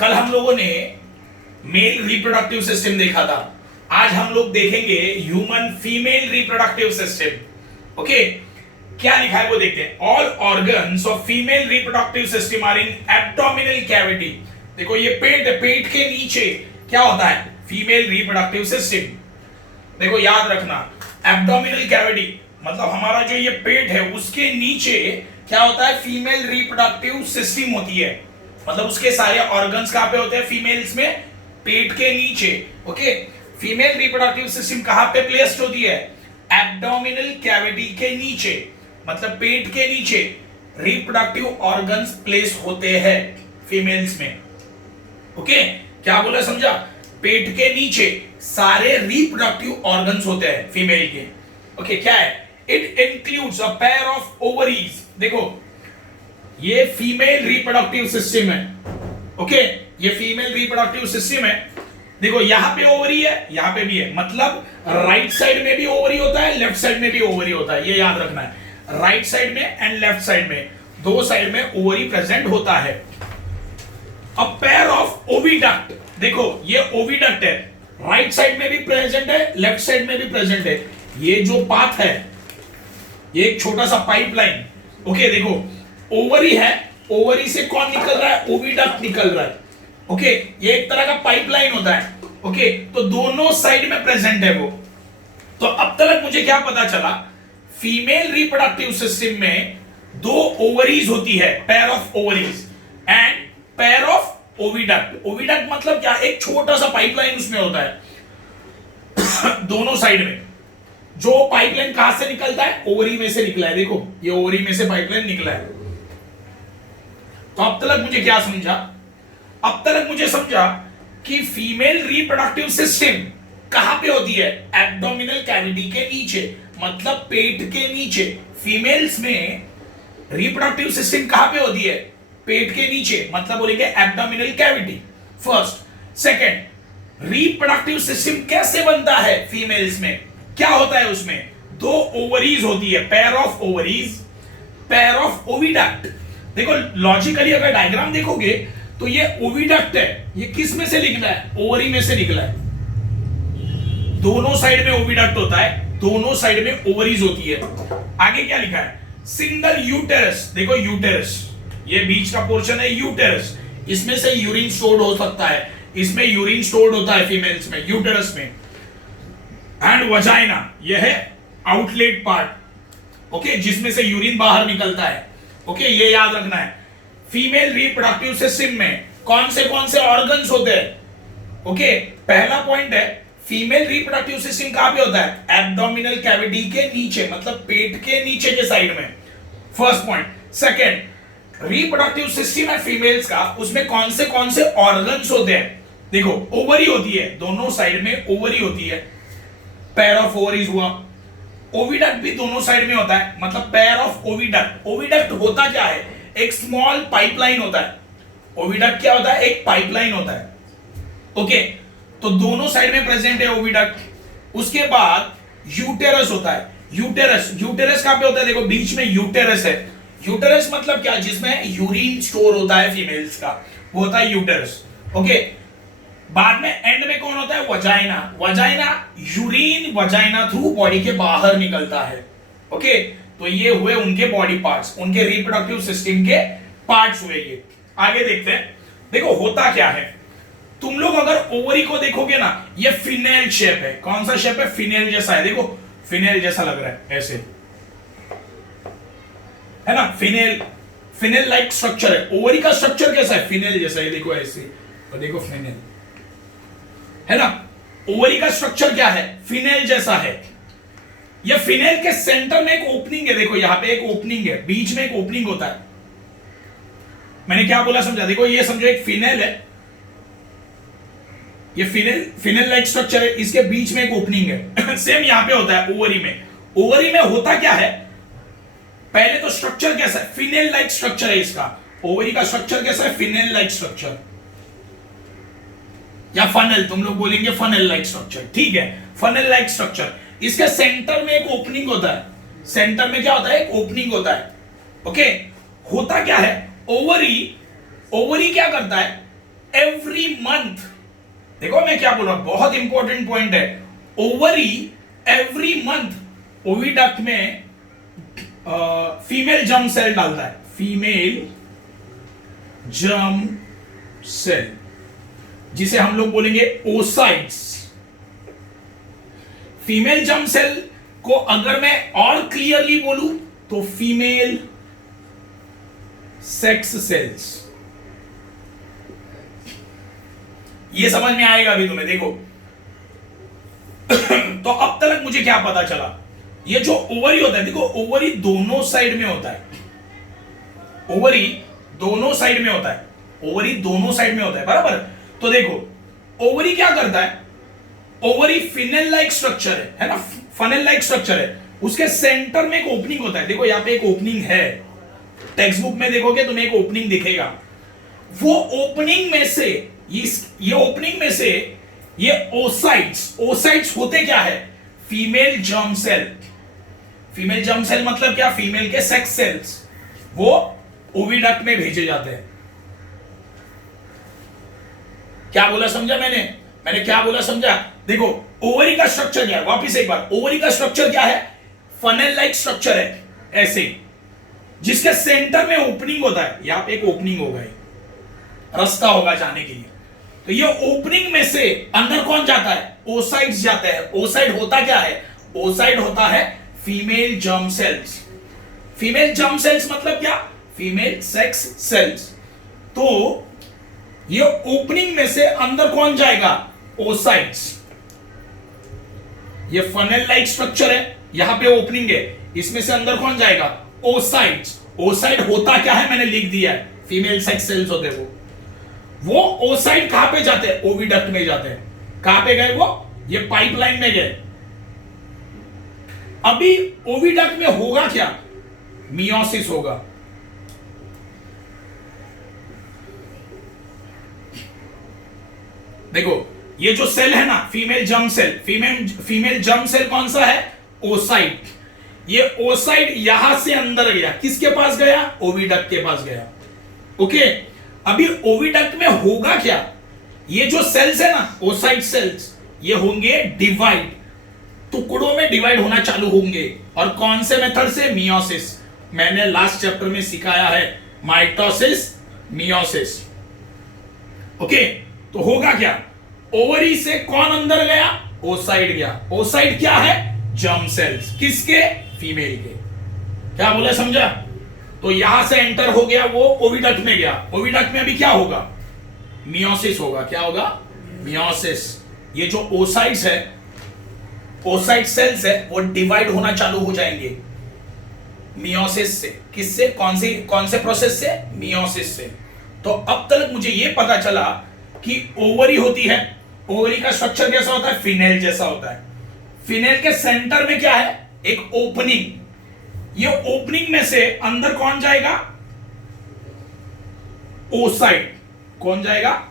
कल हम लोगों ने मेल रिप्रोडक्टिव सिस्टम देखा था। आज हम लोग देखेंगे human female reproductive system. Okay, क्या लिखा है वो देखते हैं। All organs of female reproductive system are in abdominal cavity. देखो ये पेट है, पेट के नीचे क्या होता है? Female reproductive system. देखो याद रखना, एब्डोमिनल कैविटी मतलब हमारा जो ये पेट है उसके नीचे क्या होता है? फीमेल रिप्रोडक्टिव सिस्टम होती है। मतलब उसके सारे ऑर्गन्स कहां पे होते हैं? फीमेल्स में पेट के नीचे। ओके, फीमेल रिप्रोडक्टिव सिस्टम कहां पे प्लेस्ड होती है? एब्डोमिनल कैविटी के नीचे, मतलब पेट के नीचे रिप्रोडक्टिव ऑर्गन्स प्लेस होते हैं फीमेल्स में। ओके, क्या बोला समझा? पेट के नीचे सारे रिप्रोडक्टिव ऑर्गन्स होते हैं फीमेल के। ओके, क्या है? It includes a pair of ovaries. देखो ये फीमेल रिप्रोडक्टिव सिस्टम है। ओके, ये फीमेल रिप्रोडक्टिव सिस्टम है। देखो यहां पे ओवरी है, यहां पे भी है, मतलब राइट साइड में भी ओवरी होता है, लेफ्ट साइड में भी ओवरी होता है। ये याद रखना है, राइट साइड में एंड लेफ्ट साइड में, दो साइड में ओवरी प्रेजेंट होता है। A pair of oviduct. देखो ये ओविडक्ट है, राइट साइड में भी प्रेजेंट है, लेफ्ट साइड में भी प्रेजेंट है। ये जो पाथ है ये एक छोटा सा पाइपलाइन। ओके, देखो ओवरी है, ओवरी से कौन निकल रहा है? ओविडक्ट निकल रहा है। ओके, ये एक तरह का पाइपलाइन होता है। ओके, तो दोनों साइड में प्रेजेंट है वो। तो अब तक मुझे क्या पता चला? फीमेल रिप्रोडक्टिव सिस्टम में दो ओवरीज होती है, pair of ovaries and pair of oviduct. Oviduct मतलब क्या? एक छोटा सा पाइपलाइन उसमें होता है दोनों साइड में। जो पाइपलाइन कहां से निकलता है? ओवरी में से निकला है। देखो ये ओवरी में से पाइपलाइन निकला है। तो अब तक मुझे क्या समझा? अब तक मुझे समझा कि फीमेल रिप्रोडक्टिव सिस्टम कहां पे होती है? एब्डोमिनल कैविटी के नीचे, मतलब पेट के नीचे। फीमेल्स में रिप्रोडक्टिव सिस्टम कहां पे होती है? पेट के नीचे, मतलब बोलेंगे abdominal cavity. First. Second, reproductive system कैसे बनता है फीमेल्स में? क्या होता है उसमें? दो ओवरीज होती है, pair of ovaries, pair of oviduct. देखो लॉजिकली अगर डायग्राम देखोगे तो ये ओविडक्ट है, ये किस में से निकला है? ओवरी में से निकला है। दोनों साइड में ओविडक्ट होता है, दोनों साइड में ओवरीज होती है। आगे क्या लिखा है? Single uterus. देखो यूटेरस, ये बीच का पोर्शन है यूटेरस, इसमें से यूरिन स्टोर्ड हो सकता है, इसमें यूरिन स्टोर्ड होता है फीमेल्स में, यूटेरस में। एंड वजाइना, यह है आउटलेट पार्ट। ओके, जिसमें से यूरिन बाहर निकलता है। ओके, ये याद रखना है। फीमेल रिप्रोडक्टिव सिस्टम में कौन से ऑर्गन्स होते हैं? ओके, पहला पॉइंट है फीमेल रिप्रोडक्टिव सिस्टम कहां पे होता है? एब्डोमिनल कैविटी के नीचे, मतलब पेट के नीचे के साइड में। First point. Second, reproductive system है फीमेल्स का, उसमें कौन से ऑर्गन्स होते हैं? देखो ओवरी होती है, दोनों साइड में ओवरी होती है, पेयर ऑफ ओवरीज हुआ। ओविडक्ट भी दोनों साइड में होता है, मतलब पेयर ऑफ ओविडक्ट। ओविडक्ट होता क्या है? एक स्मॉल पाइपलाइन होता है। ओविडक्ट क्या होता है? एक पाइपलाइन होता है। ओके, तो दोनों साइड में प्रेजेंट है ओविडक्ट। उसके बाद यूटेरस होता है। यूटेरस कहां पे होता है? देखो बीच में यूटेरस है। यूटेरस मतलब क्या? जिसमें यूरिन स्टोर होता है फीमेल्स का, वो होता है यूटेरस। ओके, बाद में एंड में कौन होता है? Vagina. Vagina, urine vagina through body के बाहर निकलता है। ओके, तो ये हुए उनके बॉडी पार्ट्स, उनके रिप्रोडक्टिव सिस्टम के पार्ट्स हुए ये। आगे देखते हैं। देखो होता क्या है, तुम लोग अगर ओवरी को देखोगे ना, ये फिनेल शेप है। कौन सा शेप है? फिनेल जैसा है। देखो फिनेल जैसा लग रहा है, ऐसे है ना। फिनेल लाइक स्ट्रक्चर है। ओवरी का स्ट्रक्चर कैसा है? फिनेल जैसा है। देखो ऐसे, और देखो फिनेल है ना। ओवरी का स्ट्रक्चर क्या है? फिनेल जैसा है। ये फिनेल के सेंटर में एक ओपनिंग है। देखो यहां पे एक ओपनिंग है, बीच में एक ओपनिंग होता है। मैंने क्या बोला समझा? देखो ये समझो एक फिनेल है, ये फिनेल लाइक स्ट्रक्चर है, इसके बीच में एक ओपनिंग है सेम यहां पे होता है ओवरी में। ओवरी में होता क्या है? पहले तो स्ट्रक्चर कैसा है? फिनेल लाइक स्ट्रक्चर है इसका। ओवरी का स्ट्रक्चर कैसा है? फिनेल लाइक स्ट्रक्चर या फनल, तुम लोग बोलेंगे फनल लाइक स्ट्रक्चर, ठीक है, फनल लाइक स्ट्रक्चर। इसके सेंटर में एक ओपनिंग होता है। सेंटर में क्या होता है? एक ओपनिंग होता है। ओके, होता क्या है? ओवरी क्या करता है? एवरी मंथ, देखो मैं क्या बोल रहा हूं, बहुत इंपॉर्टेंट पॉइंट है, ओवरी एवरी मंथ ओविडक्ट में फीमेल जर्म सेल डालता है, फीमेल जर्म सेल, जिसे हम लोग बोलेंगे ओसाइट्स। फीमेल जर्म सेल को अगर मैं और क्लियरली बोलूं तो फीमेल सेक्स सेल्स। ये समझ में आएगा अभी तुम्हें, देखो। तो अब तक मुझे क्या पता चला, ये जो ओवरी होता है, देखो ओवरी दोनों साइड में होता है, ओवरी दोनों साइड में होता है, ओवरी दोनों साइड में होता है, बराबर। तो देखो ओवरी क्या करता है, ओवरी फिनेल लाइक स्ट्रक्चर है ना, फनेल लाइक स्ट्रक्चर है, उसके सेंटर में एक ओपनिंग होता है, देखो यहां पे एक ओपनिंग है, टेक्स्ट बुक में देखोगे तुम्हें एक ओपनिंग दिखेगा, वो ओपनिंग में से ये ओपनिंग में से ये ओसाइट्स होते क्या है, female germ cell. Female germ cell मतलब क्या, फीमेल के सेक्स सेल्स, वो ओविडक्ट में भेजे जाते हैं। क्या बोला समझा मैंने क्या बोला समझा। देखो ओवरी का स्ट्रक्चर क्या है, वापिस एक बार, ओवरी का स्ट्रक्चर क्या है, फनेल लाइक स्ट्रक्चर है ऐसे, जिसके सेंटर में ओपनिंग होता है, यहां पे एक ओपनिंग होगा, रास्ता होगा जाने के लिए। तो ये ओपनिंग में से अंदर कौन जाता है, ओसाइट्स जाते हैं। ओसाइट होता क्या है, ओसाइट होता है female germ cells. Female germ cells मतलब क्या, फीमेल सेक्स सेल्स। तो ये ओपनिंग में से अंदर कौन जाएगा, ओसाइट्स। ये फनेल लाइक स्ट्रक्चर है, यहां पे ओपनिंग है, इसमें से अंदर कौन जाएगा, ओसाइट्स। ओसाइट होता क्या है मैंने लिख दिया है, फीमेल सेक्स सेल्स होते हैं वो ओसाइट कहां पे जाते हैं, ओविडक्ट में जाते हैं। कहां पे गए वो, ये पाइपलाइन में गए। अभी ओविडक्ट में होगा क्या, मियोसिस होगा। देखो ये जो सेल है ना, female germ cell, female germ cell कौन सा है, ओसाइट। ये ओसाइट यहां से अंदर गया, किसके पास गया, ओविडक्ट के पास गया। ओके, अभी ओविडक्ट में होगा क्या, ये जो सेल्स है ना, ओसाइट सेल्स, ये होंगे डिवाइड, टुकड़ों में डिवाइड होना चालू होंगे। और कौन से मेथड से, मियोसिस। मैंने लास्ट चैप्टर में सिखाया है, माइटोसिस, मियोसिस। ओके, तो होगा क्या, ओवरी से कौन अंदर गया, ओसाइट गया। ओसाइट क्या है, जर्म सेल्स, किसके, फीमेल के। क्या बोले समझा। तो यहां से एंटर हो गया, वो ओविडक्ट में गया। ओविडक्ट में अभी क्या होगा, मियोसिस होगा। क्या होगा, मियोसिस। ये जो ओसाइट्स है, ओसाइट सेल्स है, वो डिवाइड होना चालू हो जाएंगे मियोसिस से। किससे, कौन से प्रोसेस से, मियोसिस से। तो अब तक मुझे ये पता चला कि ओवरी होती है, ओवरी का स्ट्रक्चर कैसा होता है, फिनेल जैसा होता है। फिनेल के सेंटर में क्या है, एक ओपनिंग। ये ओपनिंग में से अंदर कौन जाएगा, ओसाइट। कौन जाएगा,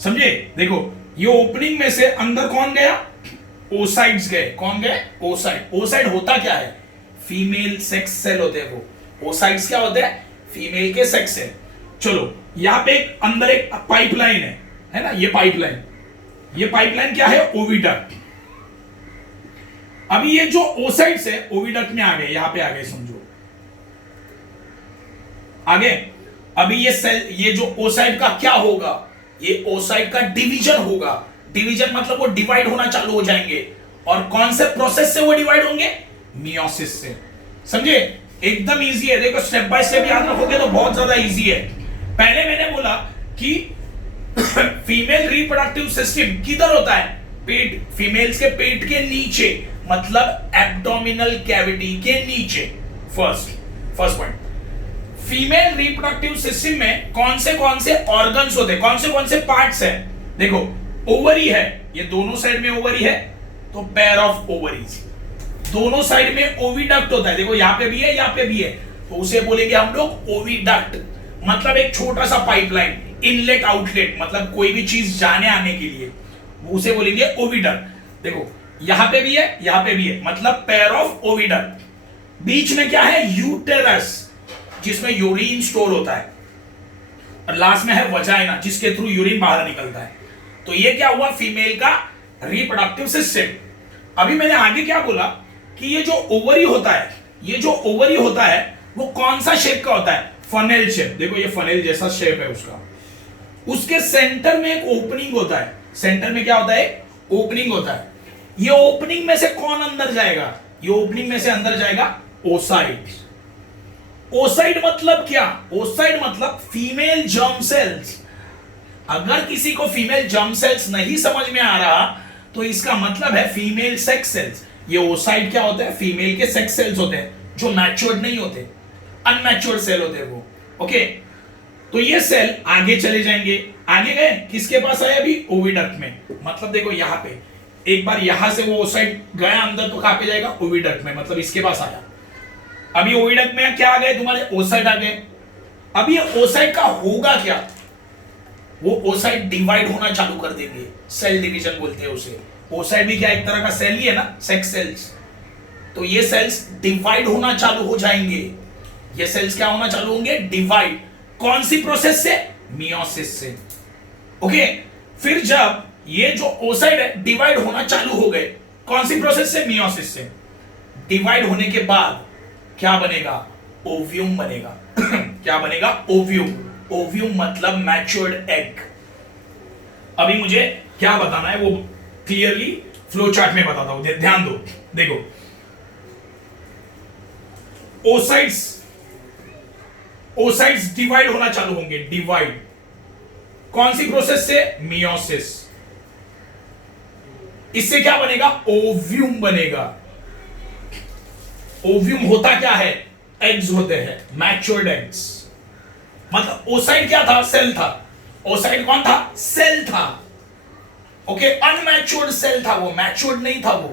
समझे। देखो ये ओपनिंग में से अंदर कौन गया, ओसाइट्स गए। कौन गए, ओसाइट। ओसाइट होता क्या है, फीमेल सेक्स सेल होते हैं वो। ओसाइट्स क्या होते हैं, फीमेल के सेक्स सेल। चलो यहां पे एक अंदर एक पाइपलाइन है ना, ये पाइपलाइन क्या है, ओविडक्ट। अभी ये जो ओसाइट्स है ओविडक्ट में आ गए, यहां पे आ गए, समझो आगे। अभी ये सेल, ये जो ओसाइट का क्या होगा, ये ओसाइट का डिवीजन होगा। डिवीजन मतलब वो डिवाइड होना चालू हो जाएंगे। और कौन से प्रोसेस से वो डिवाइड होंगे, मियोसिस से। समझे, एकदम इजी है। देखो स्टेप बाय स्टेप याद रखोगे तो बहुत ज्यादा इजी है। पहले मैंने बोला कि फीमेल रिप्रोडक्टिव सिस्टम किधर होता है, पेट, फीमेल्स के पेट के नीचे, मतलब एब्डोमिनल कैविटी के नीचे। First point, female reproductive system में कौन से ऑर्गन्स होते हैं, कौन से पार्ट्स हैं। देखो ओवरी है, ये दोनों साइड में ओवरी है, तो पेयर ऑफ ओवरीज। दोनों साइड में ओविडक्ट होता है, देखो यहां पे भी है, यहां पे भी है, तो उसे बोलेंगे हम लोग ओविडक्ट। मतलब एक छोटा सा पाइपलाइन, इनलेट आउटलेट, मतलब कोई भी चीज जाने आने के लिए, उसे बोलेंगे ओविडक्ट। देखो यहां पे भी है, यहां पे भी है, मतलब पेयर ऑफ ओविडक्ट। बीच में क्या है, यूटेरस, जिसमें यूरिन स्टोर होता है। और लास्ट में है वजाइना, जिसके थ्रू यूरिन बाहर निकलता है। तो ये क्या हुआ, फीमेल का रिप्रोडक्टिव सिस्टम। अभी मैंने आगे क्या बोला कि ये जो ओवरी होता है, ये जो ओवरी होता है वो कौन सा शेप का होता है, फनेल शेप। देखो ये फनेल जैसा शेप है उसका, उसके सेंटर में एक ओपनिंग होता है। सेंटर में क्या होता है, ओपनिंग होता है। ये ओपनिंग में से कौन अंदर जाएगा, ये ओपनिंग में से अंदर जाएगा ओसाइड। ओसाइड मतलब क्या, ओसाइड मतलब फीमेल जर्म सेल्स। अगर किसी को फीमेल जर्म सेल्स नहीं समझ में आ रहा तो इसका मतलब है फीमेल सेक्स सेल्स। ये ओसाइड क्या होता है, फीमेल के सेक्स सेल्स होते हैं जो मैच्योर्ड नहीं होते, अनमैच्योर्ड सेल होते हैं वो। ओके, तो ये सेल आगे चले जाएंगे। आगे गए, किसके पास आए अभी, ओविडक्ट में। मतलब देखो यहां पे एक बार यहां से वो ओसाइड गया अंदर तो कहां पे जाएगा, ओविडक्ट में, मतलब इसके पास आया। अभी ओविडक्ट में क्या आ गए तुम्हारे, ओसाइड आ गए। अब ये ओसाइड का होगा क्या, वो ओसाइड डिवाइड होना चालू कर देंगे, सेल डिवीजन बोलते हैं उसे। ओसाइड भी क्या एक तरह का सेल ही है ना, सेक्स सेल्स। तो ये सेल्स डिवाइड होना चालू हो जाएंगे। ये सेल्स क्या होना चालू होंगे, डिवाइड। कौन सी प्रोसेस से, मियोसिस से। ओके, फिर जब ये जो ओसाइड है डिवाइड होना चालू हो गए, कौन सी प्रोसेस से, मियोसिस से। डिवाइड होने के बाद क्या बनेगा, ओव्यूम बनेगा। क्या बनेगा, ओव्यूम। ओव्यूम मतलब मैच्योर्ड एग। अभी मुझे क्या बताना है वो क्लियरली फ्लो चार्ट में बताता हूं, ध्यान दो। देखो ओसाइड्स डिवाइड होना चालू होंगे, डिवाइड। कौन सी प्रोसेस से, मियोसिस। इससे क्या बनेगा, ओव्यूम बनेगा। ओव्यूम होता क्या है, एग्स होते हैं, मैच्योर्ड एग्स। मतलब ओसाइड क्या था, सेल था। ओसाइड कौन था, सेल था। ओके, अनमैच्योर्ड सेल था वो, मैच्योर्ड नहीं था वो।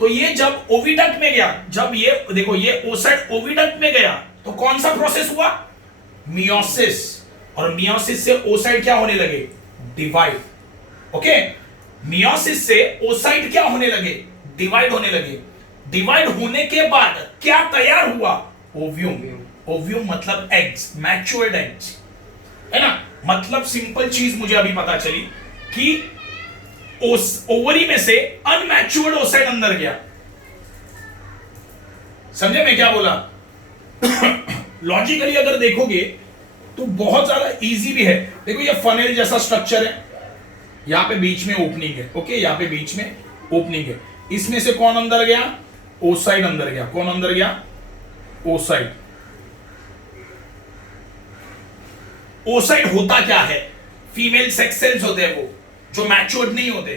तो ये जब ओविडक्ट में गया, जब ये देखो ये ओसाइड ओविडक्ट में गया तो कौन सा प्रोसेस हुआ, मियोसिस। और मियोसिस से ओसाइड क्या होने लगे, डिवाइड। ओके, मियोसिस से ओसाइड क्या होने लगे, डिवाइड होने लगे। डिवाइड होने के बाद क्या तैयार हुआ, ओव्यूम। ओव्यूम मतलब एग्स, मैच्योर्ड एग्स, है ना। मतलब सिंपल चीज मुझे अभी पता चली कि ओवरी में से अनमैच्योर्ड ओसाइड अंदर गया। समझे मैं क्या बोला। लॉजिकली अगर देखोगे तो बहुत ज्यादा इजी भी है। देखो ये फनेल जैसा स्ट्रक्चर है, यहां पे बीच में ओपनिंग है। ओके, यहां पे बीच में ओपनिंग है। इसमें से कौन अंदर गया, ओसाइड अंदर गया। कौन अंदर गया, ओसाइड। ओसाइड होता क्या है, फीमेल सेक्स सेल्स होते हैं वो, जो मैच्योर्ड नहीं होते,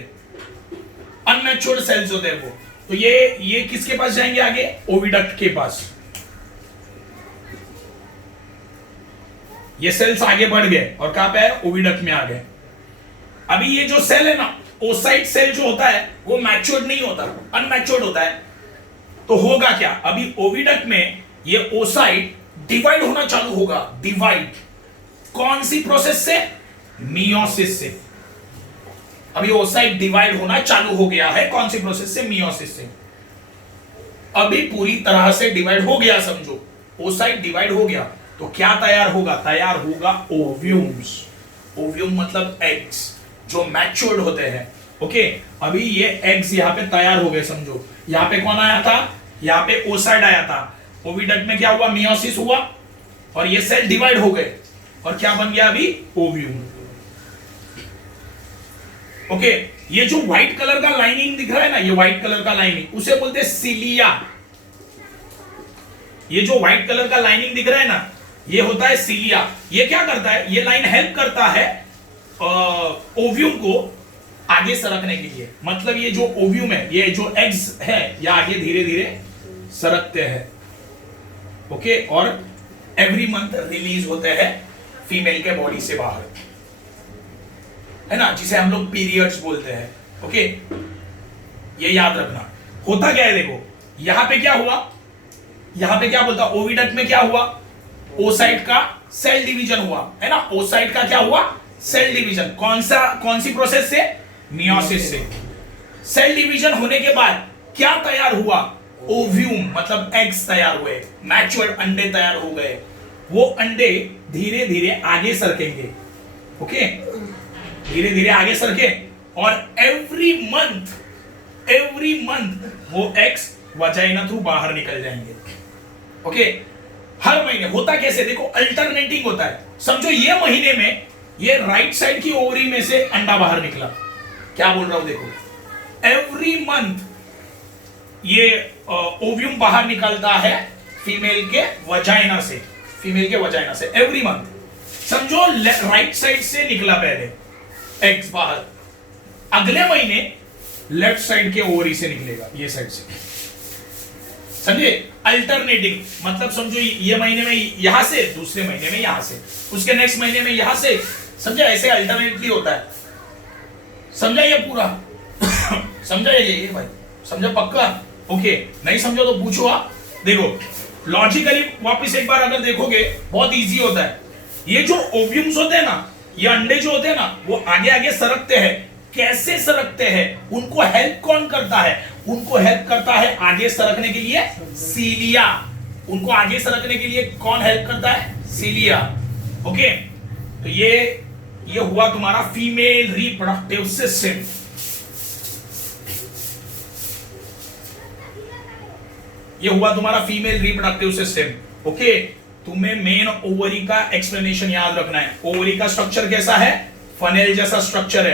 अनमैच्योर्ड सेल्स होते हैं वो। तो ये किसके पास जाएंगे आगे, ओविडक्ट के पास। ये सेल्स आगे बढ़ गए और कहां पे आए, ओविडक्ट में आ गए। अभी ये जो सेल है ना, ओसाइड सेल जो होता है वो मैच्योर्ड नहीं होता, अनमैच्योर्ड होता है। तो होगा क्या, अभी ओविडक्ट में ये ओसाइड डिवाइड होना चालू होगा, डिवाइड। कौन सी प्रोसेस से, मियोसिस से। अभी ओसाइड डिवाइड होना चालू हो गया है, कौन सी प्रोसेस से, मियोसिस से। अभी पूरी तरह से डिवाइड हो गया, समझो ओसाइड डिवाइड हो गया तो क्या तैयार होगा, तैयार होगा ओव्यूम्स। ओव्यूम मतलब एग्स जो मैच्योर्ड होते हैं। ओके, अभी ये एग्स यहां पे तैयार हो गए, समझो। यहां पे कौन आया था, यहां पे ओसाइड आया था। ओविडक्ट में क्या हुआ, मियोसिस हुआ और ये सेल डिवाइड हो गए और क्या बन गया अभी, ओव्यूम। ओके, ये जो व्हाइट कलर का लाइनिंग दिख रहा है ना, ये व्हाइट कलर का लाइनिंग उसे बोलते हैं सिलिया। ये जो व्हाइट कलर का लाइनिंग दिख रहा है ना, ये होता है सिलिया। ये क्या करता है, ये लाइन हेल्प करता है ओव्यूम को आगे सरकने के लिए। मतलब ये जो ओव्यूम है, ये जो एग्स है, ये आगे धीरे धीरे सरकते हैं। ओके, और एवरी मंथ रिलीज होते हैं फीमेल के बॉडी से बाहर, है ना, जिसे हम लोग पीरियड्स बोलते हैं। ओके, ये याद रखना। होता क्या है, देखो यहां पे क्या हुआ, यहां पे क्या बोलता, ओविडक्ट में क्या हुआ, ओसाइड का सेल डिवीजन हुआ, है ना। ओसाइड का क्या हुआ, सेल डिवीजन। कौन सी प्रोसेस से, मियोसिस से। सेल डिवीजन होने के बाद क्या तैयार हुआ, ओव्यूम मतलब एग्स तैयार हुए, मैच्योर्ड अंडे तैयार हो गए। वो अंडे धीरे धीरे आगे सरकेंगे, ओके, धीरे धीरे आगे सरके, और एवरी मंथ वो एग्स वजाइना थ्रू बाहर निकल जाएंगे, ओके। हर महीने होता कैसे देखो, अल्टरनेटिंग होता है। समझो ये महीने में ये राइट साइड की ओवरी में से अंडा बाहर निकला, क्या बोल रहा हूं देखो, एवरी मंथ ये ओव्यूम बाहर निकलता है फीमेल के वजाइना से, एवरी मंथ। समझो राइट साइड से निकला पहले एग्स बाहर, अगले महीने लेफ्ट साइड के ओवरी से निकलेगा, ये साइड से, समझे, अल्टरनेटिंग। मतलब समझो ये महीने में यहां से, दूसरे महीने में यहां से, उसके नेक्स्ट महीने में यहां से, समझे, ऐसे अल्टरनेटली होता है। समझा ये पूरा? समझा ये भाई, समझा पक्का? ओके, नहीं समझो तो पूछो आप। देखो लॉजिकली वापस एक बार अगर देखोगे बहुत इजी होता है। ये जो ओव्यूम्स होते हैं ना, ये अंडे जो होते हैं ना, वो आगे आगे सरकते हैं। कैसे सरकते हैं, उनको हेल्प कौन करता है? उनको हेल्प करता है आगे सरकने के लिए सीलिया। उनको आगे सरकने के लिए कौन हेल्प करता है? सीलिया, ओके। तो ये हुआ तुम्हारा फीमेल रिप्रोडक्टिव सिस्टम। ये हुआ तुम्हारा फीमेल रिप्रोडक्टिव सिस्टम, ओके। तुम्हें मेन ओवरी का एक्सप्लेनेशन याद रखना है। ओवरी का स्ट्रक्चर कैसा है? फनेल जैसा स्ट्रक्चर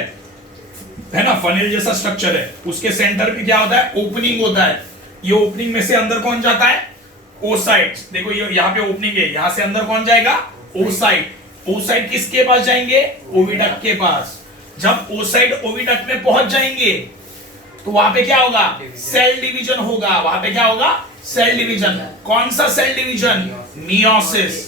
है ना, फनेल जैसा स्ट्रक्चर है। उसके सेंटर पे क्या होता है? ओपनिंग होता है। ये ओपनिंग में से अंदर कौन जाता है? ओसाइट्स। देखो ये यहाँ पे ओपनिंग है, यहां से अंदर कौन जाएगा? ओसाइट। ओसाइट किसके पास जाएंगे? ओविडक्ट के पास। जब ओसाइट ओविडक्ट में पहुंच जाएंगे तो वहां पे क्या होगा? सेल डिवीजन होगा। वहां पे क्या होगा? Cell division. कौन सा सेल डिवीजन? मियोसिस।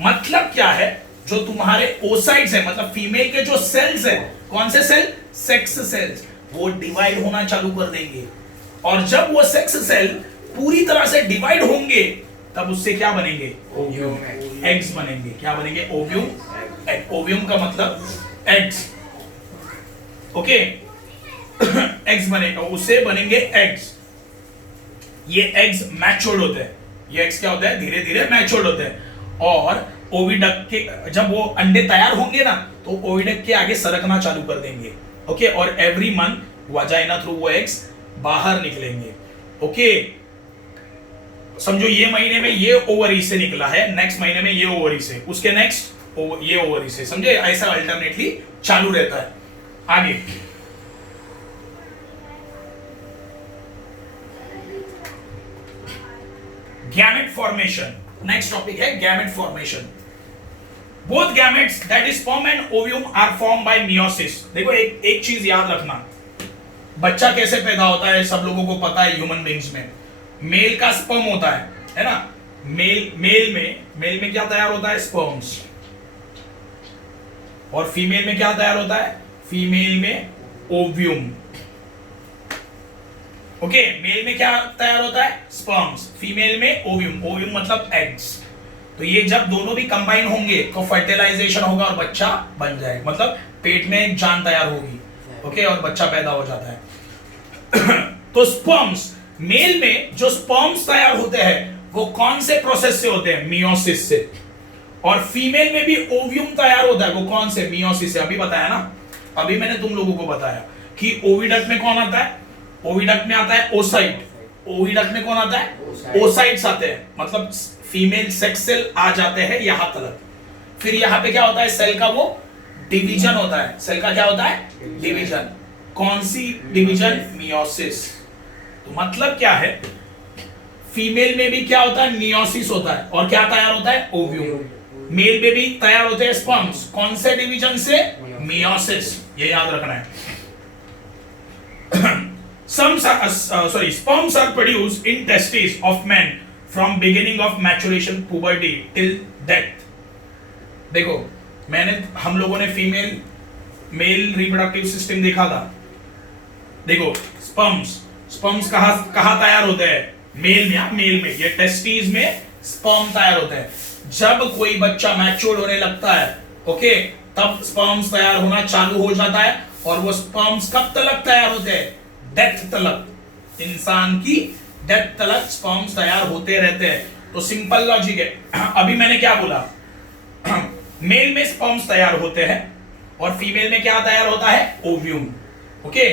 मतलब क्या है? जो तुम्हारे ओसाइट्स है, मतलब फीमेल के जो सेल्स है, कौन से सेल? सेक्स सेल्स, वो डिवाइड होना चालू कर देंगे। और जब वो सेक्स सेल पूरी तरह से डिवाइड होंगे तब उससे क्या बनेंगे? ओव्यूम, एग्स बनेंगे। क्या बनेंगे? Ovum, egg. ओव्यूम का मतलब एग्स, ओके। एग्स बनेगा, उससे बनेंगे एग्स। ये एग्स मैच्योर्ड होते हैं। ये एग्स क्या होता है? धीरे धीरे मैच्योर्ड होते हैं। और ओविडक्ट के जब वो अंडे तैयार होंगे ना, तो ओविडक्ट के आगे सरकना चालू कर देंगे, ओके। और एवरी मंथ वजाइना थ्रू वो एग्स बाहर निकलेंगे, ओके। समझो ये महीने में ये ओवरी से निकला है, नेक्स्ट महीने में ये ओवरी से, उसके नेक्स्ट ये ओवरी से, समझे? ऐसा अल्टरनेटली चालू रहता है। आगे गैमेट फॉर्मेशन, नेक्स्ट टॉपिक है gamete formation. Both gametes that is sperm and ovum are form by meiosis. देखो एक चीज याद रखना, बच्चा कैसे पैदा होता है सब लोगों को पता है। ह्यूमन बीइंग्स में मेल का स्पर्म होता है ना। मेल में क्या तैयार होता है? स्पर्म्स। और फीमेल में क्या तैयार होता है? फीमेल में ओव्यूम, ओके। मेल में क्या तैयार होता है? स्पर्म्स। फीमेल में ओव्यूम। ओव्यूम मतलब एग्स। तो ये जब दोनों भी कंबाइन होंगे तो फर्टिलाइजेशन होगा और बच्चा बन जाएगा, मतलब पेट में एक जान तैयार होगी, ओके, और बच्चा पैदा हो जाता है। तो स्पर्म्स, मेल में जो स्पर्म्स तैयार होते हैं वो कौन से प्रोसेस से होते हैं? मियोसिस से। और फीमेल में भी ओव्यूम तैयार होता है, वो कौन से? मियोसिस से। अभी बताया ना, अभी मैंने तुम लोगों को बताया कि ओविडक्ट में कौन आता है? ओविडक्ट में आता है ओसाइट। ओविडक्ट में कौन आता है? ओसाइट्स आते हैं। मतलब फीमेल सेक्स सेल आ जाते हैं यहां तक। फिर यहां पे क्या होता है? सेल का वो डिवीजन होता है। सेल का क्या होता है? डिवीजन। कौन सी डिवीजन? मियोसिस। तो मतलब क्या है? फीमेल में भी क्या होता है? मियोसिस होता है। और क्या तैयार होता है? ओव्यूम। मेल में भी तैयार होते हैं स्पर्म्स। कौन से डिवीजन से? मियोसिस। ये याद रखना है। Sperms are produced in testes of men from beginning of maturation, puberty till death. देखो हम लोगों ने मेल रिप्रोडक्टिव सिस्टम देखा था। देखो स्पर्म्स कहाँ तैयार होते हैं? मेल में ये टेस्टिस में स्पर्म तैयार होते हैं। जब कोई बच्चा मैच्योर होने लगता है, ओके, तब स्पर्म्स तैयार होना चालू हो जाता है। और वो स्पर्म्स कब तक तैयार होते हैं? डेथ तलक। इंसान की डेथ तलक स्पर्म्स तैयार होते रहते हैं। तो सिंपल लॉजिक है। अभी मैंने क्या बोला, मेल में स्पर्म्स तैयार होते हैं और फीमेल में क्या तैयार होता है, ओव्यूम। ओके,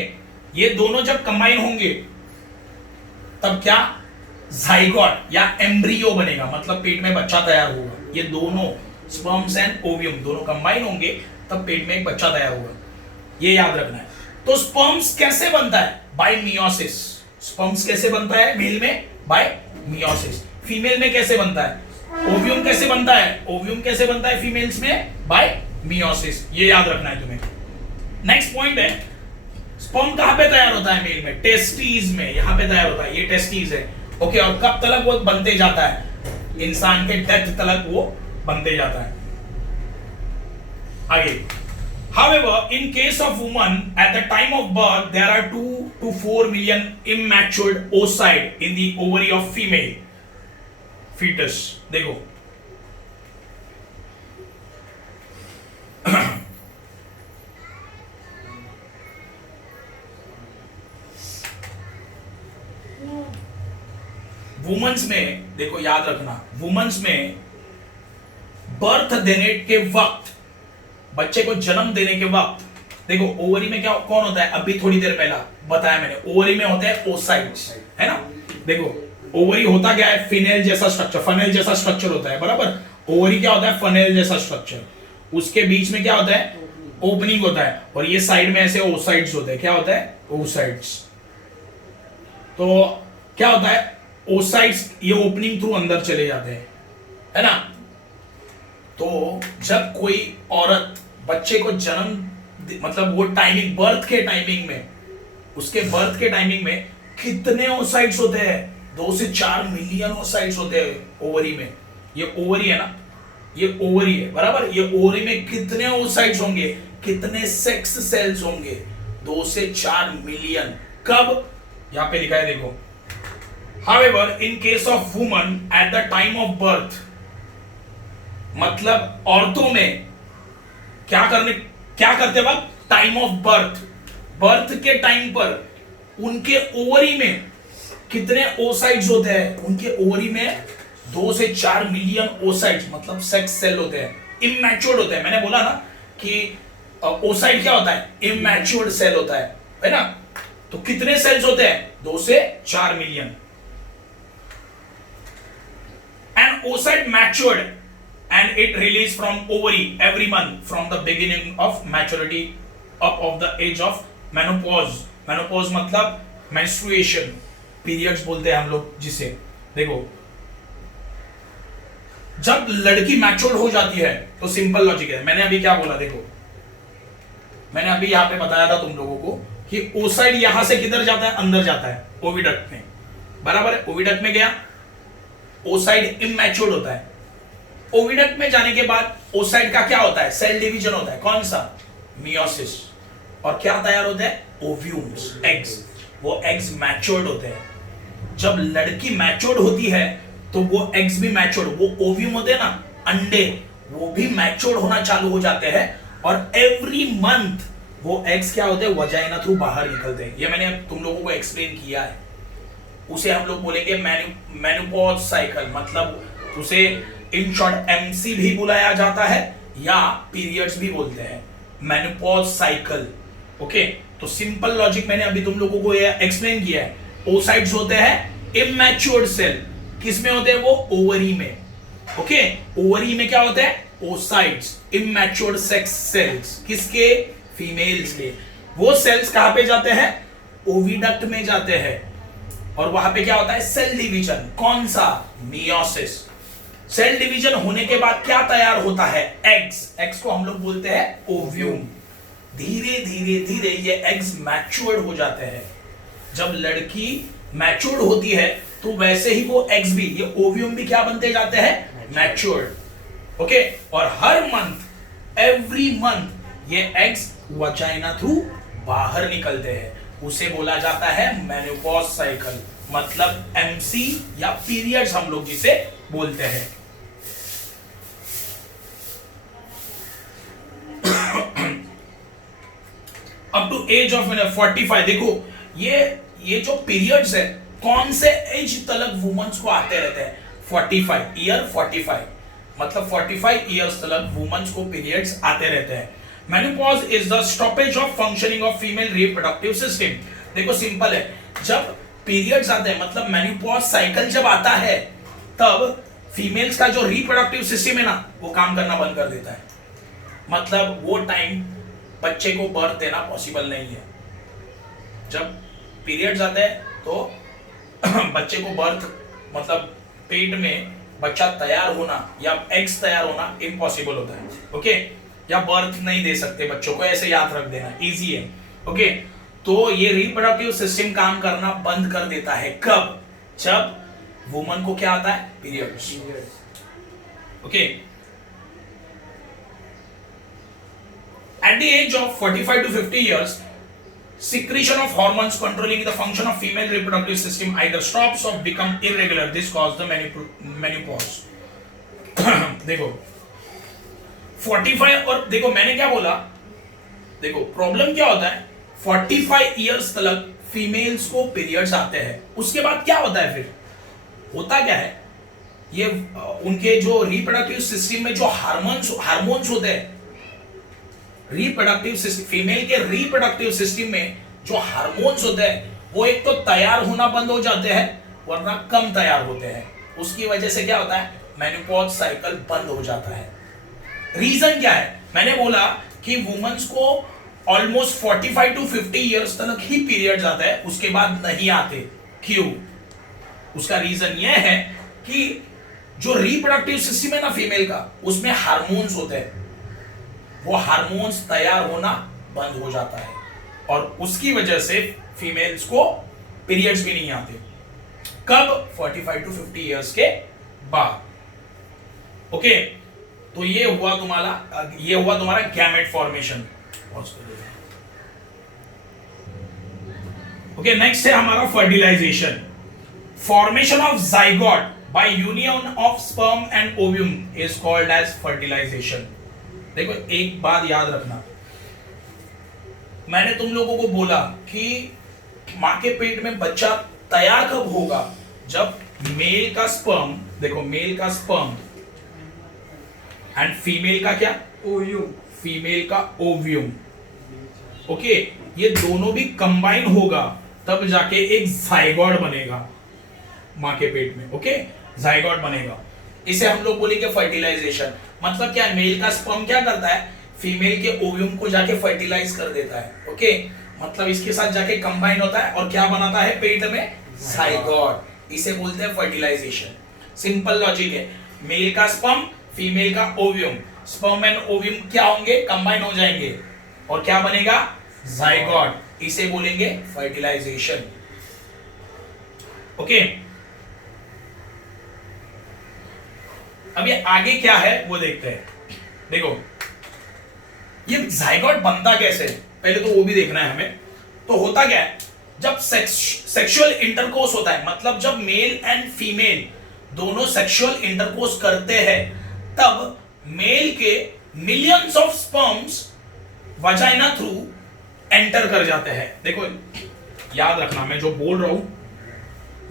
ये दोनों जब कंबाइन होंगे तब क्या, जाइगोट या एम्ब्रियो बनेगा, मतलब पेट में बच्चा तैयार होगा। ये दोनों स्पर्म्स एंड ओव्यूम दोनों कंबाइन होंगे तब पेट में एक बच्चा तैयार होगा, ये याद रखना है। तो स्पर्म्स कैसे बनता है, बाय मियोसिस। स्पर्म्स कैसे बनता है मेल में, बाय मियोसिस। फीमेल में कैसे बनता है, ओव्यूम कैसे बनता है, ओव्यूम कैसे बनता है फीमेल्स में, बाय मियोसिस। ये याद रखना है तुम्हें। नेक्स्ट पॉइंट है, स्पर्म कहां पे तैयार होता है मेल में, टेस्टीज में, यहां पे तैयार होता है, ये टेस्टीज है। ओके, और कब तक वो बनते जाता है, इंसान के डेथ तक वो बनते जाता है। आगे, however in case of woman at the time of birth there are 2 to 4 million immatured oocyte in the ovary of female fetus। देखो वुमेन्स में, देखो याद रखना, वुमेन्स में बर्थ देने के वक्त, बच्चे को जन्म देने के वक्त, देखो ओवरी में क्या कौन होता है, अभी थोड़ी देर पहला बताया मैंने, ओवरी में होते हैं ओसाइट्स, है ना। देखो ओवरी होता क्या है, फिनेल जैसा स्ट्रक्चर, फनेल जैसा स्ट्रक्चर होता है, बराबर। ओवरी क्या होता है, फनेल जैसा स्ट्रक्चर, उसके बीच में क्या होता है, ओपनिंग होता है, और ये साइड में ऐसे ओसाइट्स होते हैं। क्या होता है, ओसाइट्स। तो क्या होता है, ओसाइट्स ये ओपनिंग थ्रू अंदर चले जाते हैं, है ना। तो जब कोई औरत बच्चे को जन्म, मतलब वो टाइमिंग, बर्थ के टाइमिंग में, उसके बर्थ के टाइमिंग में कितने ओसाइट्स होते हैं, 2 से 4 मिलियन ओसाइट्स होते हैं ओवरी में। ये ओवरी है ना, ये ओवरी है, बराबर। ये ओवरी में कितने ओसाइट्स होंगे, कितने सेक्स सेल्स होंगे, 2 से 4 मिलियन। कब, यहां पे लिखा है देखो, however in case of woman at the time of birth, मतलब औरतों में क्या करते वक्त, टाइम ऑफ बर्थ, बर्थ के टाइम पर उनके ओवरी में कितने ओसाइट्स होते हैं, उनके ओवरी में 2 से 4 मिलियन ओसाइट्स, मतलब सेक्स सेल होते हैं, इमैच्योर्ड होते हैं। मैंने बोला ना कि ओसाइट क्या होता है, इमैच्योर्ड सेल होता है ना। तो कितने सेल्स होते हैं, 2 से 4 million. An oocyte matured and it released from ovary every month from the beginning of maturity up of the age of menopause। menopause मतलब menstruation periods बोलते हैं हम लोग जिसे। देखो जब लड़की मैच्योर हो जाती है तो सिंपल लॉजिक है, मैंने अभी क्या बोला, देखो मैंने अभी यहां पे बताया था तुम लोगों को कि oocyte यहां से किधर जाता है, अंदर जाता है ओविडक्ट में, बराबर है। ओविडक्ट में गया, ओसाइट इमैच्योर्ड होता है। ओविडक्ट में जाने के बाद ओसाइट का क्या होता है, सेल डिवीजन होता है, कौन सा, मियोसिस। और क्या तैयार होता है, ओव्यूम्स, एग्स। वो एग्स मैच्योर्ड होते हैं। जब लड़की मैच्योर्ड होती है तो वो एग्स भी मैच्योर्ड, वो ओव्यूम होते हैं ना, अंडे, वो भी मैच्योर्ड होना चालू हो जाते हैं। और एवरी मंथ वो एग्स क्या होते हैं, वजाइना थ्रू बाहर निकलते हैं। ये मैंने तुम लोगों को एक्सप्लेन किया है। उसे हम लोग बोलेंगे मेनोपॉज साइकिल, मतलब उसे इन शॉर्ट एमसी भी बुलाया जाता है या पीरियड्स भी बोलते हैं, मेनोपॉज साइकिल। ओके, तो सिंपल लॉजिक मैंने अभी तुम लोगों को ये एक्सप्लेन किया है। ओसाइट्स होते हैं इमैच्योर्ड सेल, किस में होते हैं वो, ओवरी में। ओके, ओवरी में क्या होते हैं, ओसाइट्स, इमैच्योर्ड सेक्स सेल्स, किसके, फीमेल्स के। वो सेल्स कहां पे जाते हैं, ओविडक्ट में जाते हैं, और वहां पे क्या होता है, सेल डिवीजन, कौन सा, मियोसिस। सेल डिवीजन होने के बाद क्या तैयार होता है, एग्स। एग्स को हम लोग बोलते हैं ओव्यूम। धीरे धीरे धीरे ये एग्स मैच्योर्ड हो जाते हैं। जब लड़की मैच्योर्ड होती है तो वैसे ही वो एग्स भी, ये ओव्यूम भी क्या बनते जाते हैं, मैच्योर्ड। ओके, और हर मंथ, एवरी मंथ ये एग्स वजाइना थ्रू बाहर निकलते हैं। उसे बोला जाता है मेनोपॉज साइकिल, मतलब एमसी या पीरियड्स हम लोग जिसे बोलते हैं। Up to age of 45। देखो ये जो पीरियड्स है, कौन से एज तक वुमेन्स को आते रहते हैं, 45 ईयर 45 मतलब 45 ईयर्स तक वुमेन्स को पीरियड्स आते रहते हैं। Menopause is the stoppage of functioning of female reproductive system. देखो सिंपल है, जब पीरियड्स आते हैं मतलब मेनोपॉज साइकिल जब आता है तब फीमेल्स का जो रिप्रोडक्टिव सिस्टम है ना वो काम करना बंद कर देता है। मतलब वो टाइम बच्चे को बर्थ देना पॉसिबल नहीं है। जब पीरियड्स आते हैं तो बच्चे को बर्थ मतलब पेट में बच्चा तैयार होना या एग्स तैयार होना इम्पॉसिबल होता है। ओके, या बर्थ नहीं दे सकते बच्चों को, ऐसे याद रख देना, इजी है। ओके, तो ये रिप्रोडक्टिव सिस्टम काम करना बंद कर देता है कब? जब वुमन को क्या आता है? Periods. Okay, at the age of 45 to 50 years, secretion of hormones controlling the function of female reproductive system either stops or become irregular. This causes the menopause. देखो 45 और देखो मैंने क्या बोला, देखो प्रॉब्लम क्या होता है, 45 इयर्स तक फीमेल्स को पीरियड्स आते हैं। उसके बाद क्या होता है, फिर होता क्या है, ये उनके जो रिप्रोडक्टिव सिस्टम में जो हार्मोन्स होते हैं, रिप्रोडक्टिव सिस्टम, फीमेल के रिप्रोडक्टिव सिस्टम में जो हार्मोन्स होते हैं वो एक तो तैयार होना बंद हो जाते हैं वरना कम तैयार होते हैं। उसकी वजह से क्या होता है, मेनोपॉज साइकिल बंद हो जाता है। रीजन क्या है, मैंने बोला कि वुमेन्स को ऑलमोस्ट 45 टू 50 इयर्स तक ही पीरियड्स आता है, उसके बाद नहीं आते। क्यों? उसका रीजन यह है कि जो रिप्रोडक्टिव सिस्टम है ना फीमेल का, उसमें हार्मोन्स होते हैं, वो हार्मोन्स तैयार होना बंद हो जाता है और उसकी वजह से फीमेल्स को पीरियड्स भी नहीं आते। कब? 45 टू 50 इयर्स के बाद। ओके, तो ये हुआ तुम्हारा गैमेट फॉर्मेशन। ओके, नेक्स्ट है हमारा fertilisation. Formation of zygote by union of sperm and ovum is called as fertilisation. देखो एक बात याद रखना, मैंने तुम लोगों को बोला कि मां के पेट में बच्चा तैयार कब होगा, जब मेल का स्पर्म, देखो मेल का स्पर्म एंड फीमेल का क्या? ओव्यूम। फीमेल का ओव्यूम। ओके, ये दोनों भी कंबाइन होगा तब जाके एक जाइगोट बनेगा मां के पेट में। ओके, जाइगोट बनेगा, इसे हम लोग बोलेंगे फर्टिलाइजेशन। मतलब क्या, मेल का स्पर्म क्या करता है, फीमेल के ओव्यूम को जाके फर्टिलाइज कर देता है। ओके, मतलब इसके साथ जाके कंबाइन होता है और क्या बनाता है पेट में? जाइगोट। इसे बोलते हैं फर्टिलाइजेशन। सिंपल लॉजिक है, मेल का स्पर्म, फीमेल का ओव्यूम, स्पर्म एंड ओव्यूम क्या होंगे? कंबाइन हो जाएंगे और क्या बनेगा? जाइगोट। इसे बोलेंगे फर्टिलाइजेशन। ओके, अब ये आगे क्या है वो देखते हैं। देखो ये जाइगोट बनता कैसे, पहले तो वो भी देखना है हमें। तो होता क्या है, जब सेक्सुअल इंटरकोर्स होता है, मतलब जब मेल एंड फीमेल दोनों सेक्सुअल इंटरकोर्स करते हैं, तब मेल के millions of sperms vagina through enter कर जाते हैं। देखो याद रखना, मैं जो बोल रहा हूं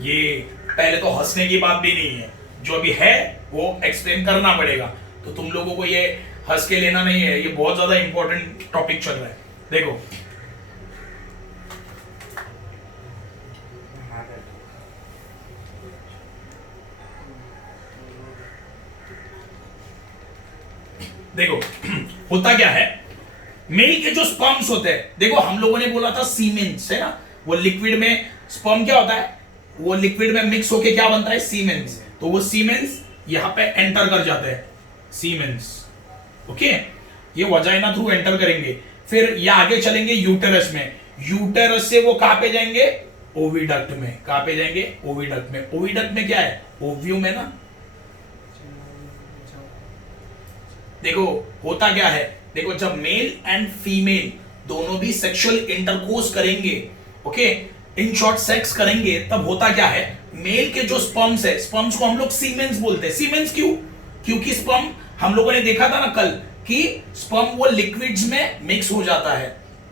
ये पहले तो हंसने की बात भी नहीं है, जो अभी है वो एक्सप्लेन करना पड़ेगा। तो तुम लोगों को ये हंस के लेना नहीं है, ये बहुत ज्यादा इंपॉर्टेंट टॉपिक चल रहा है। देखो देखो होता क्या है, मेल के जो स्पर्म्स होते हैं, देखो हम लोगों ने बोला था सीमेंस है ना, वो लिक्विड में स्पर्म क्या होता है, वो लिक्विड में मिक्स होके क्या बनता है? सीमेंस। तो वो सीमेंस यहां पे एंटर कर जाते हैं, सीमेंस। ओके, ये वजाइना थ्रू एंटर करेंगे, फिर ये आगे चलेंगे यूटेरस में, यूटेरस से वो कहां पे जाएंगे? ओविडक्ट में। कहां पे जाएंगे? ओविडक्ट में। ओविडक्ट में क्या है? ओव्यूम है ना। देखो होता क्या है, देखो जब मेल एंड फीमेल दोनों भी सेक्सुअल इंटरकोर्स करेंगे, ओके, इन शॉर्ट सेक्स करेंगे, तब होता क्या है, मेल के जो स्पर्म्स है, स्पर्म्स को हम लोग सीमेंस बोलते हैं। सीमेंस क्यों? क्योंकि स्पर्म हम लोगों ने देखा था ना कल कि स्पर्म वो लिक्विड्स में मिक्स हो जाता है,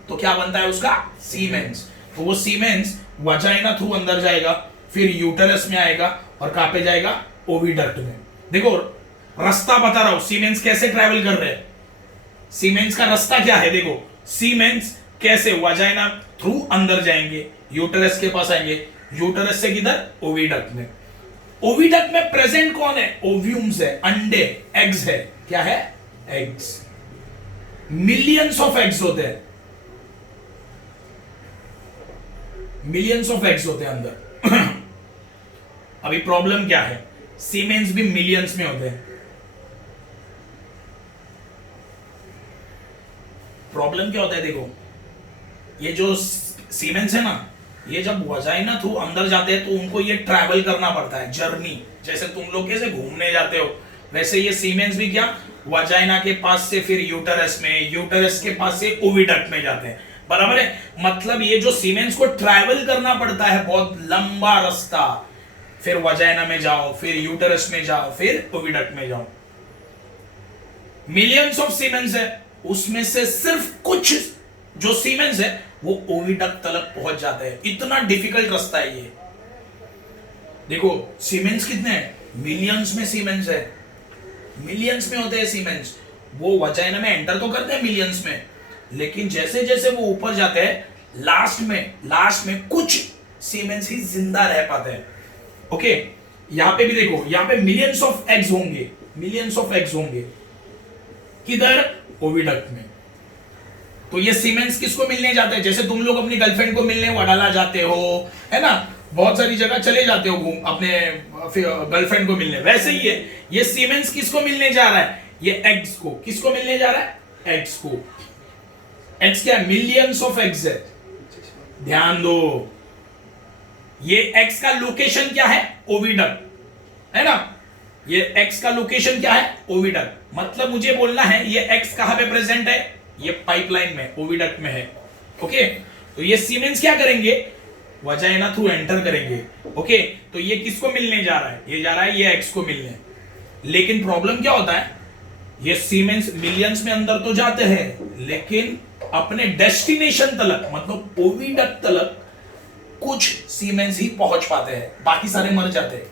तो क्या बनता है उसका? सीमेंस। तो वो सीमेंस वजाइना थ्रू अंदर जाएगा, फिर यूटेरस में आएगा और कहां पे जाएगा? ओविडक्ट में। देखो रास्ता बता रहा हूं, सीमेंस कैसे ट्रैवल कर रहे हैं, सीमेंस का रास्ता क्या है। देखो सीमेंस कैसे वाजाइना थ्रू अंदर जाएंगे, यूटरस के पास आएंगे, यूटरस से किधर, ओविडक्ट में। ओविडक्ट में प्रेजेंट कौन है, ओव्यूम्स है, अंडे, एग्स है। क्या है, एग्स। मिलियंस ऑफ एग्स होते हैं, मिलियंस ऑफ एग्स होते हैं अंदर। अभी प्रॉब्लम क्या है, सीमेंस भी मिलियंस में होते हैं। प्रॉब्लम क्या होता है, देखो ये जो सीमेंस है ना, ये जब वजाइना थ्रू अंदर जाते हैं तो उनको ये ट्रैवल करना पड़ता है, जर्नी। जैसे तुम लोग कैसे घूमने जाते हो, वैसे ये सीमेंस भी क्या, वजाइना के पास से फिर यूटरस में, यूटरस के पास से ओविडक्ट में जाते हैं, बराबर है। मतलब ये जो सीमेंस को ट्रैवल करना पड़ता है बहुत लंबा रास्ता, फिर वजाइना में जाओ, फिर यूटरस में जाओ, फिर ओविडक्ट में जाओ। मिलियंस ऑफ सीमेंस है, उसमें से सिर्फ कुछ जो सीमेंस है वो ओविडक्ट तक पहुंच जाते हैं। इतना डिफिकल्ट रास्ता है ये। देखो सीमेंस कितने हैं, मिलियंस में सीमेंस है, मिलियंस में होते हैं सीमेंस। वो वजाइना में एंटर तो करते हैं मिलियंस में, लेकिन जैसे जैसे वो ऊपर जाते हैं लास्ट में कुछ सीमेंस ही जिंदा रह पाते हैं। ओके, यहां पे भी देखो, यहां पे मिलियंस ऑफ एग्स होंगे, मिलियंस ऑफ एग्स होंगे किधर, ओविडक्ट में। तो ये सीमेंस किसको मिलने जाते हैं, जैसे तुम लोग अपनी गर्लफ्रेंड को मिलने वडाला जाते हो, है ना, बहुत सारी जगह चले जाते हो घूम अपने गर्लफ्रेंड को मिलने, वैसे ही है ये सीमेंस किसको मिलने जा रहा है, ये एग्स को। किसको मिलने जा रहा है, एग्स को। एग्स क्या है, मिलियंस ऑफ एग्स है। ध्यान दो, ये एक्स का लोकेशन क्या है, ओविडक्ट, है ना। ये एक्स का लोकेशन क्या है, ओविडक्ट। मतलब मुझे बोलना है ये एक्स कहां पे प्रेजेंट है, ये पाइपलाइन में, ओविडक्ट में है। ओके, तो ये सीमेंस क्या करेंगे, वजाइना थ्रू एंटर करेंगे। ओके, तो ये किसको मिलने जा रहा है, ये जा रहा है ये एक्स को मिलने। लेकिन प्रॉब्लम क्या होता है, ये सीमेंस मिलियंस में अंदर तो जाते हैं, लेकिन अपने डेस्टिनेशन तलक, मतलब ओविडक्ट तलक कुछ सीमेंस ही पहुंच पाते हैं, बाकी सारे मर जाते हैं।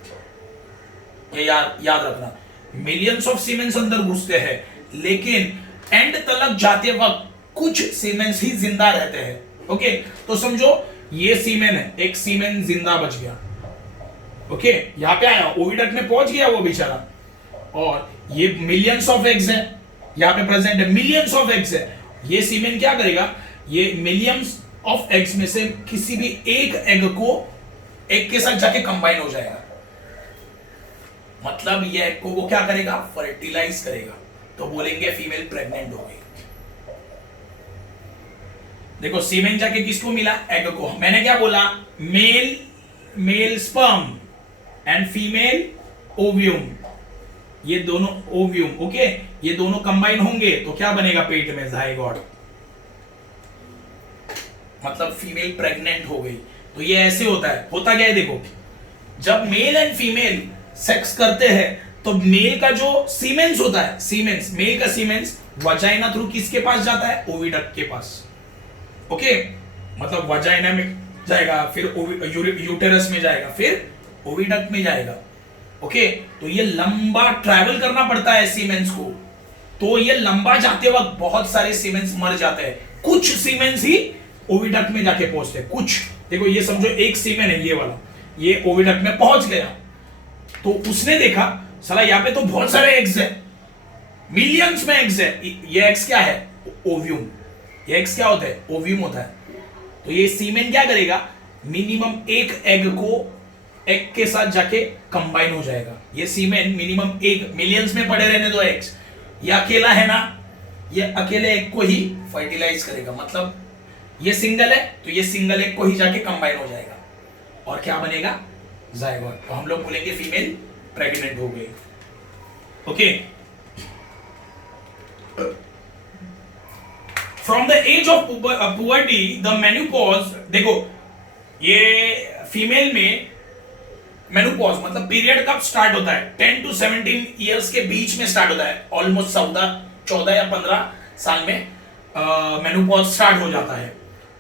ये याद रखना, मिलियंस ऑफ सीमेंस अंदर घुसते हैं, लेकिन एंड तलक जाते वक्त कुछ सीमेंस ही जिंदा रहते हैं। ओके, तो समझो ये सीमेन है, एक सीमेन जिंदा बच गया। ओके, यहां पे आया, ओविडक्ट में पहुंच गया वो बेचारा, और ये मिलियंस ऑफ एग्स है, यहां पे प्रेजेंट है, मिलियंस ऑफ एग्स है। ये सीमेन क्या करेगा, ये मिलियंस ऑफ एग्स में से किसी भी एक एग को एक के साथ जाके कंबाइन हो जाएगा। मतलब ये एग को वो क्या करेगा, फर्टिलाइज करेगा, तो बोलेंगे फीमेल प्रेग्नेंट हो गई। देखो सीमेन जाके किसको मिला, एग को। मैंने क्या बोला, mail sperm and female ovum, ये दोनों ओव्यूम, ओके, ये दोनों कंबाइन होंगे तो क्या बनेगा पेट में, जाइगोट। मतलब फीमेल प्रेग्नेंट हो गई। तो ये ऐसे होता है, होता क्या है, देखो जब मेल एंड फीमेल सेक्स करते हैं तो मेल का जो सीमेंस होता है, सीमेंस, मेल का सीमेंस वजाइना थ्रू किसके पास जाता है, ओविडक्ट के पास। ओके, मतलब वजाइना में जाएगा, फिर यूटेरस में जाएगा, फिर ओविडक्ट में जाएगा। ओके, तो ये लंबा ट्रैवल करना पड़ता है सीमेंस को। तो ये लंबा जाते वक्त बहुत सारे सीमेंस मर जाते हैं, कुछ सीमेंस ही ओविडक्ट में जाके पहुंचते हैं। कुछ, देखो ये समझो एक सीमेन है, ये वाला, ये ओविडक्ट में पहुंच गया, तो उसने देखा साला यहाँ पे तो बहुत सारे एग्स है, मिलियंस में एग्स है। ये एग्स क्या है, ओव्यूम। ये एग्स क्या होता है, ओव्यूम होता है। तो ये सीमेन क्या करेगा, मिनिमम एक एग को एग के साथ जाके कंबाइन हो जाएगा। ये सीमेन मिनिमम एक, मिलियंस में पड़े रहने दो एग्स, ये अकेला है ना, ये अकेले एग को ही फर्टिलाइज करेगा। मतलब ये सिंगल है तो ये सिंगल एग को ही जाके कंबाइन हो जाएगा, और क्या बनेगा, जाइगोट। तो हम लोग बोलेंगे फीमेल प्रेग्नेंट हो गई। Okay, from the age of puberty the menopause, देखो ये फीमेल में मेनोपॉज मतलब पीरियड कब स्टार्ट होता है, 10 to 17 इयर्स के बीच में स्टार्ट होता है। ऑलमोस्ट 14 या 15 साल में मेनोपॉज स्टार्ट हो जाता है।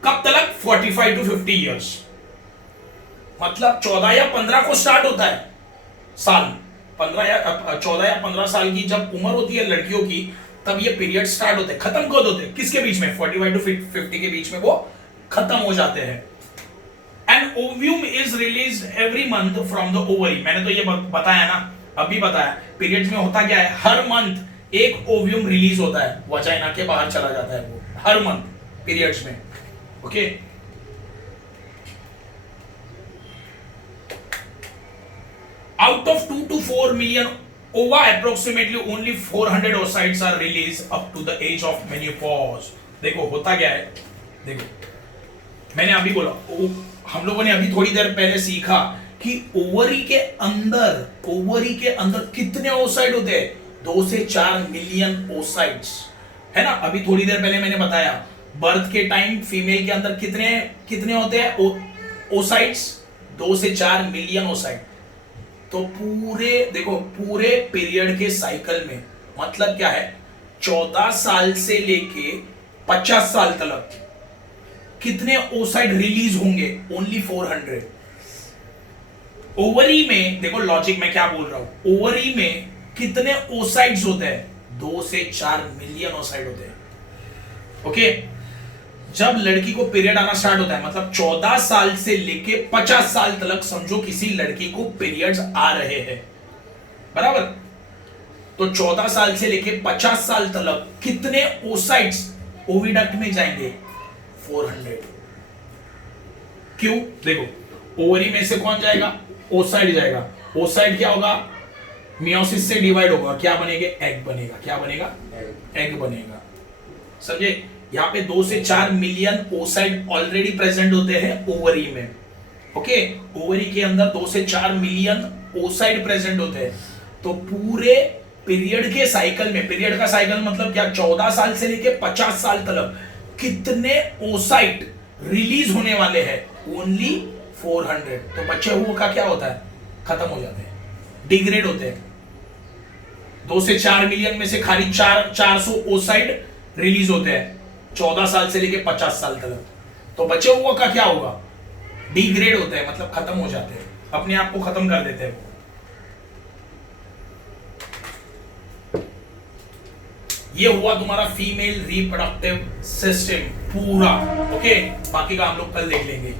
कब तक, 45 to 50 इयर्स। मतलब 14 या 15 को स्टार्ट होता है साल, 15 या 14 या 15 साल की जब उम्र होती है लड़कियों की, तब ये पीरियड स्टार्ट होते हैं। खत्म कब होते हैं? किसके बीच में? 45 टू 50 के बीच में वो खत्म हो जाते हैं। An ovum is released every month from the ovary. मैंने तो ये बताया ना, अभी बताया। पीरियड्स में होता क्या है, हर मंथ एक ओव्यूम रिलीज होता है, वजाइना के बाहर चला जाता है वो, हर मंथ पीरियड्स में। Okay, out of 2 to 4 million ova, approximately only 400 oocytes are released up to the age of menopause। देखो होता क्या है, देखो मैंने अभी बोला, हम लोगों ने अभी थोड़ी देर पहले सीखा कि ओवरी के अंदर कितने oocyte होते हैं? 2 से 4 मिलियन oocytes, है ना। अभी थोड़ी देर पहले मैंने बताया बर्थ के टाइम फीमेल के अंदर कितने होते हैं oocytes? 2 से 4 मिलियन oocyte। तो पूरे पीरियड के साइकिल में मतलब क्या है, 14 साल से लेके 50 साल तक कितने oocyte रिलीज होंगे? ओनली 400। ओवरी में देखो लॉजिक में क्या बोल रहा हूं, ओवरी में कितने oocytes होते हैं? 2 से 4 मिलियन oocyte होते हैं। ओके, जब लड़की को पीरियड आना स्टार्ट होता है, मतलब 14 साल से लेके 50 साल तक समझो किसी लड़की को पीरियड्स आ रहे हैं, बराबर। तो 14 साल से लेके 50 साल तक कितने oocytes ओविडक्ट में जाएंगे? 400। क्यों? देखो ओवरी में से कौन जाएगा? oocyte जाएगा। oocyte क्या होगा? मियोसिस से डिवाइड होगा, क्या बनेगा? एग बनेगा। क्या बनेगा? एग बनेगा। समझे? यहाँ पे 2 से 4 मिलियन oocyte ऑलरेडी प्रेजेंट होते हैं ओवरी में। ओके, ओवरी के अंदर 2 से 4 मिलियन oocyte प्रेजेंट होते हैं। तो पूरे पीरियड के साइकिल में, पीरियड का साइकिल मतलब क्या, 14 साल से लेके 50 साल तक कितने oocyte रिलीज होने वाले हैं? ओनली 400। तो बच्चे हुए का क्या होता है? खत्म हो जाते हैं, डिग्रेड होते हैं। 2 से 4 मिलियन में से खाली 400 oocyte रिलीज होते हैं 14 साल से लेके 50 साल तक। तो बचे हुआ का क्या होगा? डिग्रेड होते हैं, मतलब खत्म हो जाते हैं, अपने आप को खत्म कर देते हैं। ये हुआ तुम्हारा फीमेल रिप्रोडक्टिव सिस्टम पूरा। ओके, बाकी का हम लोग कल देख लेंगे।